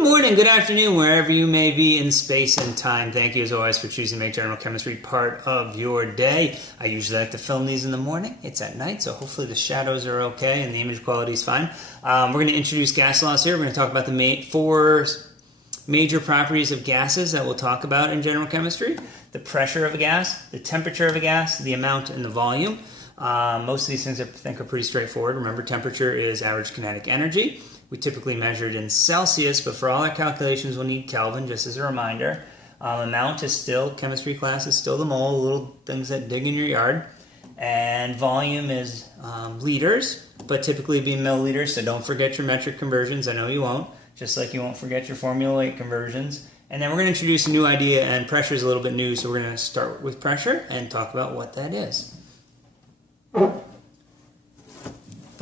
Good morning, good afternoon, wherever you may be in space and time. Thank you as always for choosing to make general chemistry part of your day. I usually like to film these in the morning. It's at night, so hopefully the shadows are okay and the image quality is fine. We're going to introduce gas laws here. We're going to talk about the four major properties of gases that we'll talk about in general chemistry. The pressure of a gas, the temperature of a gas, the amount and the volume. Most of these things I think are pretty straightforward. Remember, temperature is average kinetic energy. We typically measure it in Celsius, but for all our calculations we'll need Kelvin, just as a reminder. Amount is still, chemistry class is still the mole, little things that dig in your yard. And volume is liters, but typically be milliliters, so don't forget your metric conversions. I know you won't, just like you won't forget your Formula 8 conversions. And then we're going to introduce a new idea, and pressure is a little bit new, so we're going to start with pressure and talk about what that is. But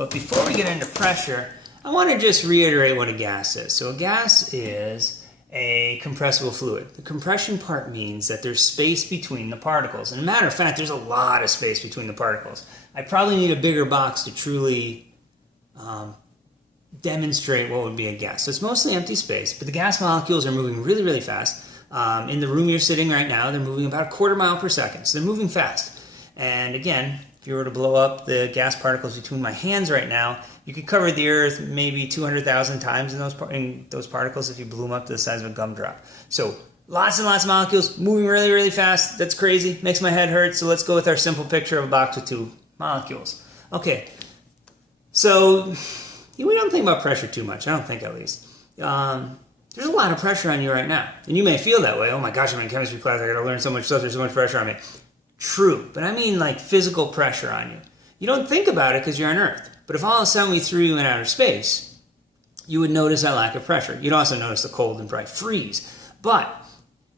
before we get into pressure, I want to just reiterate what a gas is. So a gas is a compressible fluid. The compression part means that there's space between the particles. And as a matter of fact, there's a lot of space between the particles. I probably need a bigger box to truly demonstrate what would be a gas. So it's mostly empty space, but the gas molecules are moving really, really fast. In the room you're sitting right now, they're moving about a quarter mile per second. So they're moving fast. And again, if you were to blow up the gas particles between my hands right now, you could cover the Earth maybe 200,000 times in those particles if you blew them up to the size of a gumdrop. So lots and lots of molecules moving really, really fast. That's crazy. Makes my head hurt. So let's go with our simple picture of a box with two molecules. Okay. So we don't think about pressure too much. I don't think, at least. There's a lot of pressure on you right now. And you may feel that way. Oh my gosh, I'm in chemistry class. I got to learn so much stuff. There's so much pressure on me. True, but I mean like physical pressure on you. You don't think about it because you're on Earth. But if all of a sudden we threw you in outer space, you would notice that lack of pressure. You'd also notice the cold and bright freeze. But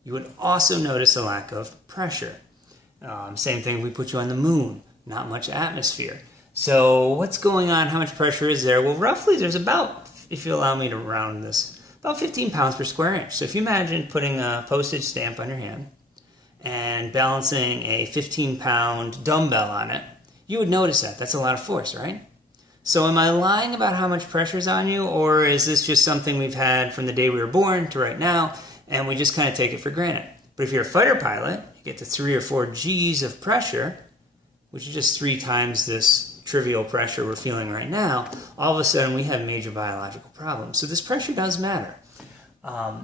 you would also notice the lack of pressure. Same thing if we put you on the moon. Not much atmosphere. So what's going on? How much pressure is there? Well, roughly there's about, if you allow me to round this, about 15 pounds per square inch. So if you imagine putting a postage stamp on your hand and balancing a 15-pound dumbbell on it, you would notice that. That's a lot of force, right? So am I lying about how much pressure is on you, or is this just something we've had from the day we were born to right now, and we just kind of take it for granted? But if you're a fighter pilot, you get to 3 or 4 G's of pressure, which is just 3 times this trivial pressure we're feeling right now, all of a sudden we have major biological problems. So this pressure does matter.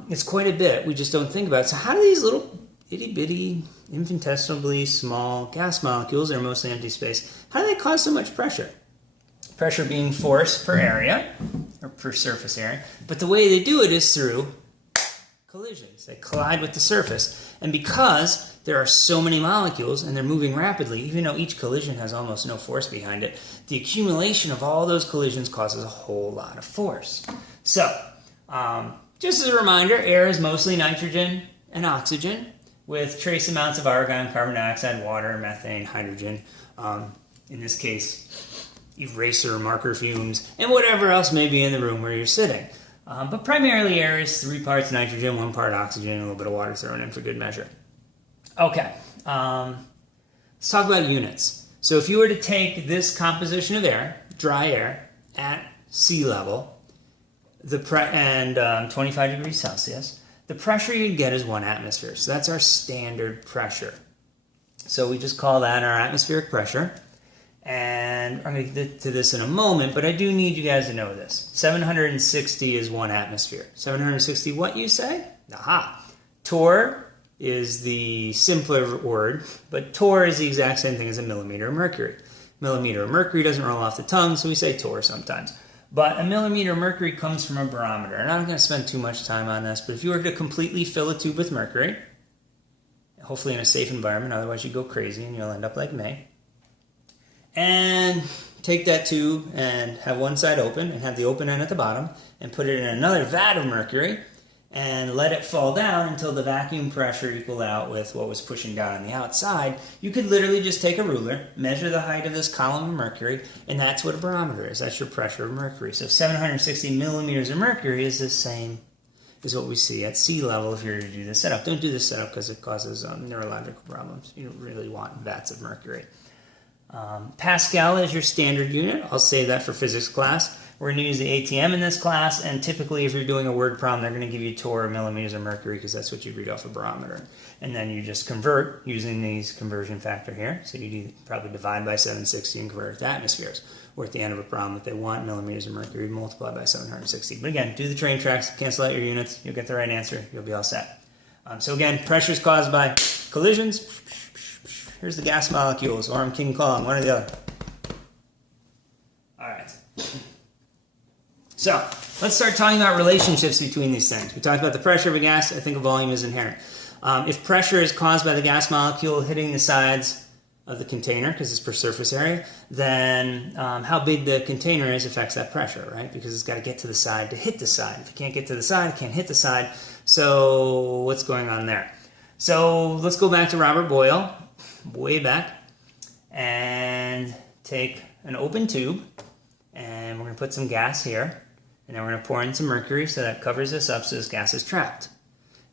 It's quite a bit. We just don't think about it. So how do these little itty-bitty, infinitesimally small gas molecules that are mostly empty space, how do they cause so much pressure? Pressure being force per area, or per surface area, but the way they do it is through collisions. They collide with the surface, and because there are so many molecules and they're moving rapidly, even though each collision has almost no force behind it, the accumulation of all those collisions causes a whole lot of force. So, just as a reminder, air is mostly nitrogen and oxygen, with trace amounts of argon, carbon dioxide, water, methane, hydrogen, in this case, eraser marker fumes, and whatever else may be in the room where you're sitting. But primarily air is 3 parts nitrogen, 1 part oxygen, and a little bit of water thrown in for good measure. Okay, let's talk about units. So if you were to take this composition of air, dry air, at sea level, and 25 degrees Celsius, the pressure you'd get is 1 atmosphere. So that's our standard pressure. So we just call that our atmospheric pressure. And I'm going to get to this in a moment, but I do need you guys to know this. 760 is 1 atmosphere. 760 what, you say? Aha. Torr is the simpler word, but torr is the exact same thing as a millimeter of mercury. Millimeter of mercury doesn't roll off the tongue, so we say torr sometimes. But a millimeter of mercury comes from a barometer. And I'm not going to spend too much time on this, but if you were to completely fill a tube with mercury, hopefully in a safe environment, otherwise you go crazy and you'll end up like me, and take that tube and have one side open and have the open end at the bottom and put it in another vat of mercury and let it fall down until the vacuum pressure equaled out with what was pushing down on the outside, you could literally just take a ruler, measure the height of this column of mercury, and that's what a barometer is. That's your pressure of mercury. So 760 millimeters of mercury is the same as what we see at sea level if you were to do this setup. Don't do this setup because it causes neurological problems. You don't really want vats of mercury. Pascal is your standard unit. I'll save that for physics class. We're going to use the ATM in this class, and typically if you're doing a word problem, they're going to give you torr, millimeters of mercury, because that's what you read off a barometer. And then you just convert using these conversion factor here. So you probably divide by 760 and convert it to atmospheres. Or at the end of a problem, if they want millimeters of mercury, multiply by 760. But again, do the train tracks, cancel out your units, you'll get the right answer, you'll be all set. So again, pressure is caused by collisions. Here's the gas molecules, or I'm King Kong, one or the other. All right. So let's start talking about relationships between these things. We talked about the pressure of a gas. I think a volume is inherent. If pressure is caused by the gas molecule hitting the sides of the container, because it's per surface area, then how big the container is affects that pressure, right? Because it's got to get to the side to hit the side. If it can't get to the side, it can't hit the side. So what's going on there? So let's go back to Robert Boyle, way back, and take an open tube, and we're going to put some gas here, and then we're going to pour in some mercury so that covers this up so this gas is trapped.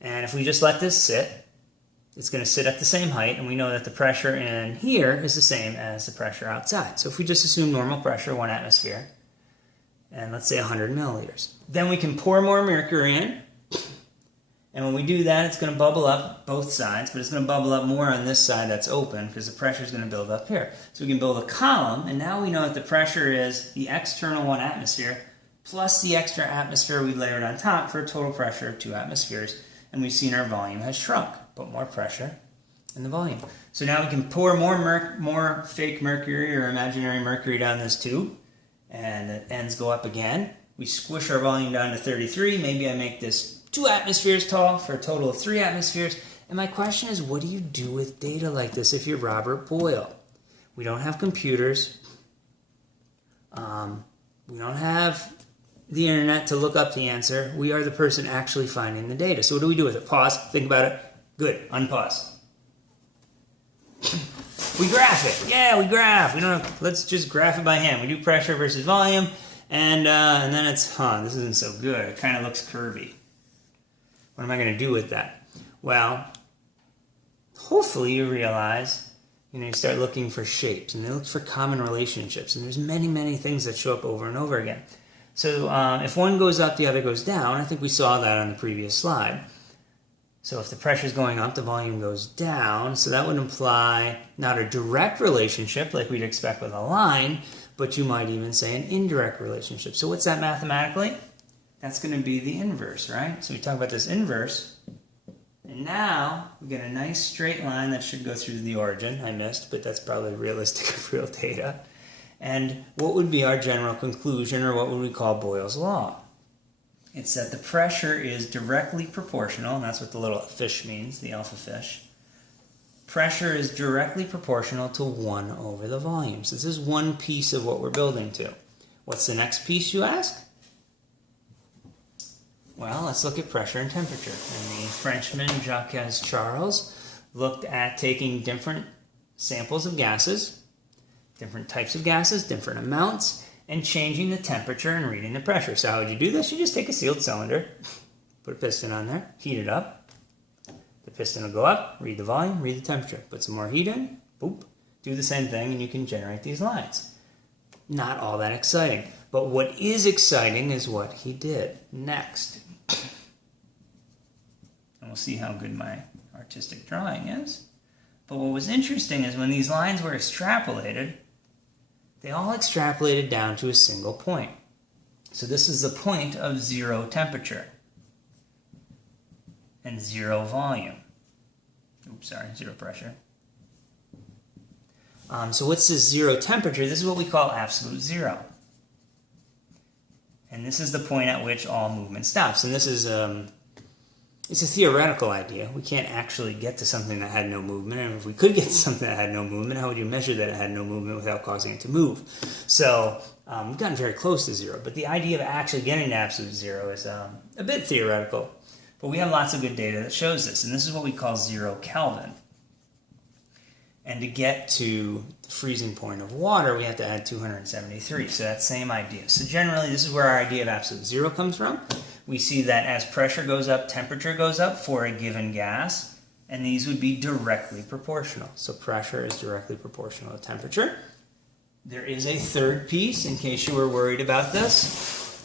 And if we just let this sit, it's going to sit at the same height, and we know that the pressure in here is the same as the pressure outside. So if we just assume normal pressure, 1 atmosphere, and let's say 100 milliliters, then we can pour more mercury in, and when we do that, it's going to bubble up both sides, but it's going to bubble up more on this side that's open because the pressure is going to build up here. So we can build a column, and now we know that the pressure is the external 1 atmosphere plus the extra atmosphere we layered on top for a total pressure of 2 atmospheres. And we've seen our volume has shrunk, but more pressure in the volume. So now we can pour more fake mercury or imaginary mercury down this tube, and the ends go up again. We squish our volume down to 33. Maybe I make this 2 atmospheres tall for a total of 3 atmospheres. And my question is, what do you do with data like this if you're Robert Boyle? We don't have computers. We don't have the internet to look up the answer. We are the person actually finding the data. So what do we do with it? Pause, think about it. Good, unpause. We graph it. Yeah, we graph. We don't have, let's just graph it by hand. We do pressure versus volume, and then it's, this isn't so good. It kind of looks curvy. What am I going to do with that? Well, hopefully you realize, you start looking for shapes, and they look for common relationships, and there's many, many things that show up over and over again. So if one goes up, the other goes down. I think we saw that on the previous slide. So if the pressure is going up, the volume goes down. So that would imply not a direct relationship like we'd expect with a line, but you might even say an indirect relationship. So what's that mathematically? That's going to be the inverse, right? So we talk about this inverse. And now we get a nice straight line that should go through the origin. I missed, but that's probably realistic of real data. And what would be our general conclusion, or what would we call Boyle's law? It's that the pressure is directly proportional, and that's what the little fish means, the alpha fish. Pressure is directly proportional to 1 over the volume. So this is one piece of what we're building to. What's the next piece, you ask? Well, let's look at pressure and temperature. And the Frenchman Jacques Charles looked at taking different samples of gases, different types of gases, different amounts, and changing the temperature and reading the pressure. So how would you do this? You just take a sealed cylinder, put a piston on there, heat it up. The piston will go up, read the volume, read the temperature. Put some more heat in, boop, do the same thing, and you can generate these lines. Not all that exciting. But what is exciting is what he did next. And we'll see how good my artistic drawing is. But what was interesting is when these lines were extrapolated, they all extrapolated down to a single point. So this is the point of 0 temperature and 0 volume. Oops, sorry, 0 pressure. So what's this 0 temperature? This is what we call absolute 0. And this is the point at which all movement stops. And this is it's a theoretical idea. We can't actually get to something that had no movement. And if we could get to something that had no movement, how would you measure that it had no movement without causing it to move? So we've gotten very close to 0. But the idea of actually getting to absolute 0 is a bit theoretical. But we have lots of good data that shows this. And this is what we call 0 Kelvin. And to get to the freezing point of water, we have to add 273. So that same idea. So generally, this is where our idea of absolute 0 comes from. We see that as pressure goes up, temperature goes up for a given gas, and these would be directly proportional. So pressure is directly proportional to temperature. there is a third piece, in case you were worried about this.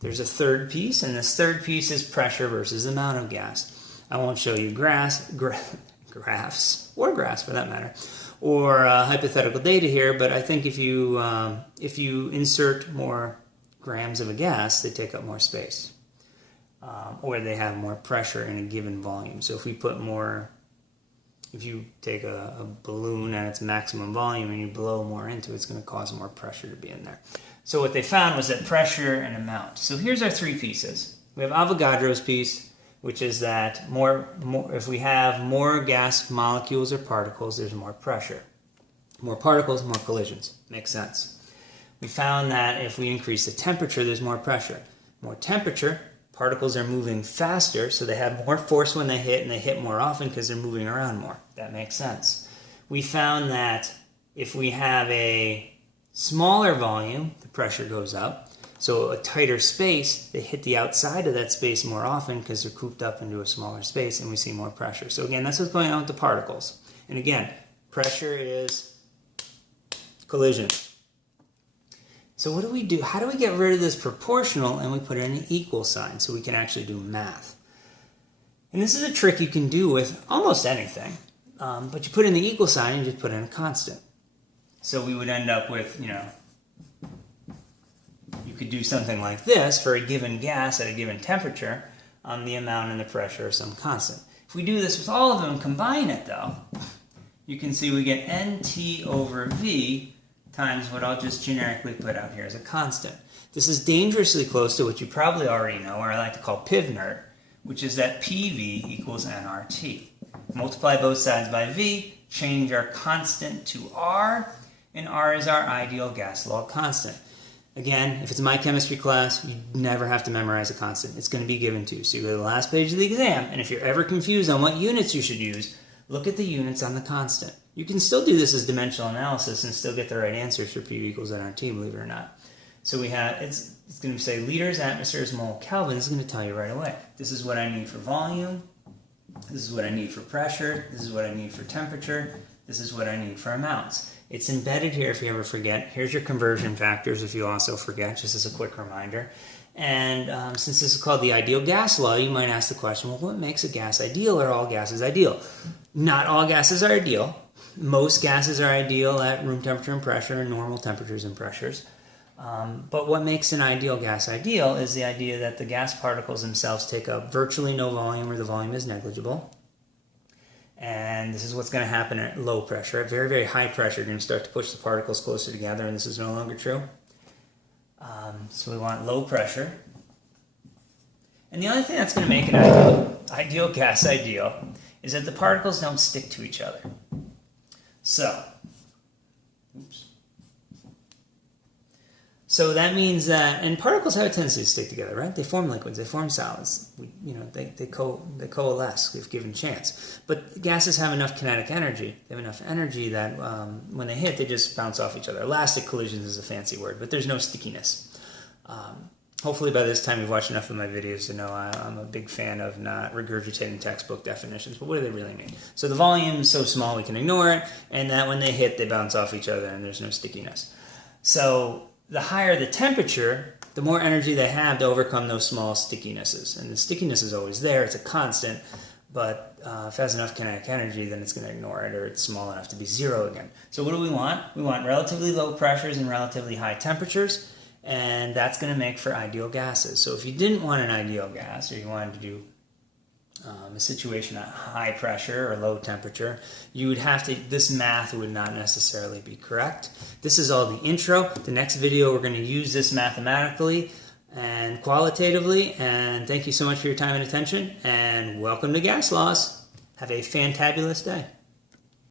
There's a third piece, and this third piece is pressure versus amount of gas. I won't show you graphs, or graphs for that matter, or hypothetical data here, but I think if you insert more grams of a gas, they take up more space, or they have more pressure in a given volume. So if we put more, if you take a balloon at its maximum volume and you blow more into it, it's going to cause more pressure to be in there. So what they found was that pressure and amount. So here's our three pieces. We have Avogadro's piece, which is that if we have more gas molecules or particles, there's more pressure. More particles, more collisions. Makes sense. We found that if we increase the temperature, there's more pressure. More temperature, particles are moving faster, so they have more force when they hit, and they hit more often because they're moving around more. That makes sense. We found that if we have a smaller volume, the pressure goes up. So a tighter space, they hit the outside of that space more often because they're cooped up into a smaller space, and we see more pressure. So again, that's what's going on with the particles. And again, pressure is collision. So what do we do? How do we get rid of this proportional and we put in an equal sign so we can actually do math? And this is a trick you can do with almost anything, but you put in the equal sign and you just put in a constant. So we would end up with, you could do something like this for a given gas at a given temperature, the amount and the pressure are some constant. If we do this with all of them, combine it though, you can see we get NT over V times what I'll just generically put out here as a constant. This is dangerously close to what you probably already know, or I like to call PIV-NERT, which is that PV equals nRT. Multiply both sides by V, change our constant to R, and R is our ideal gas law constant. Again, if it's my chemistry class, you never have to memorize a constant. It's going to be given to you. So you go to the last page of the exam, and if you're ever confused on what units you should use, look at the units on the constant. You can still do this as dimensional analysis and still get the right answers for PV equals nRT, believe it or not. So we have, it's going to say liters, atmospheres, mole, Kelvin. It's going to tell you right away. This is what I need for volume. This is what I need for pressure. This is what I need for temperature. This is what I need for amounts. It's embedded here if you ever forget. Here's your conversion factors if you also forget, just as a quick reminder. And since this is called the ideal gas law, you might ask the question, well, what makes a gas ideal? Are all gases ideal? Not all gases are ideal. Most gases are ideal at room temperature and pressure and normal temperatures and pressures. But what makes an ideal gas ideal is the idea that the gas particles themselves take up virtually no volume, or the volume is negligible. And this is what's going to happen at low pressure. At very, very high pressure, you're going to start to push the particles closer together, and this is no longer true. So we want low pressure. And the only thing that's going to make an ideal gas ideal is that the particles don't stick to each other. So that means that, and particles have a tendency to stick together, right? They form liquids, they form solids. They coalesce if given chance. But gases have enough kinetic energy. They have enough energy that when they hit, they just bounce off each other. Elastic collisions is a fancy word, but there's no stickiness. Hopefully by this time you've watched enough of my videos to know I'm a big fan of not regurgitating textbook definitions, but what do they really mean? So the volume is so small we can ignore it, and that when they hit, they bounce off each other and there's no stickiness. So the higher the temperature, the more energy they have to overcome those small stickinesses. And the stickiness is always there, it's a constant, but if it has enough kinetic energy, then it's going to ignore it, or it's small enough to be zero again. So what do we want? We want relatively low pressures and relatively high temperatures, and that's going to make for ideal gases. So if you didn't want an ideal gas, or you wanted to do a situation at high pressure or low temperature, you would have to, this math would not necessarily be correct. This is all the intro. The next video we're going to use this mathematically and qualitatively, and thank you so much for your time and attention, and welcome to Gas Laws. Have a fantabulous day.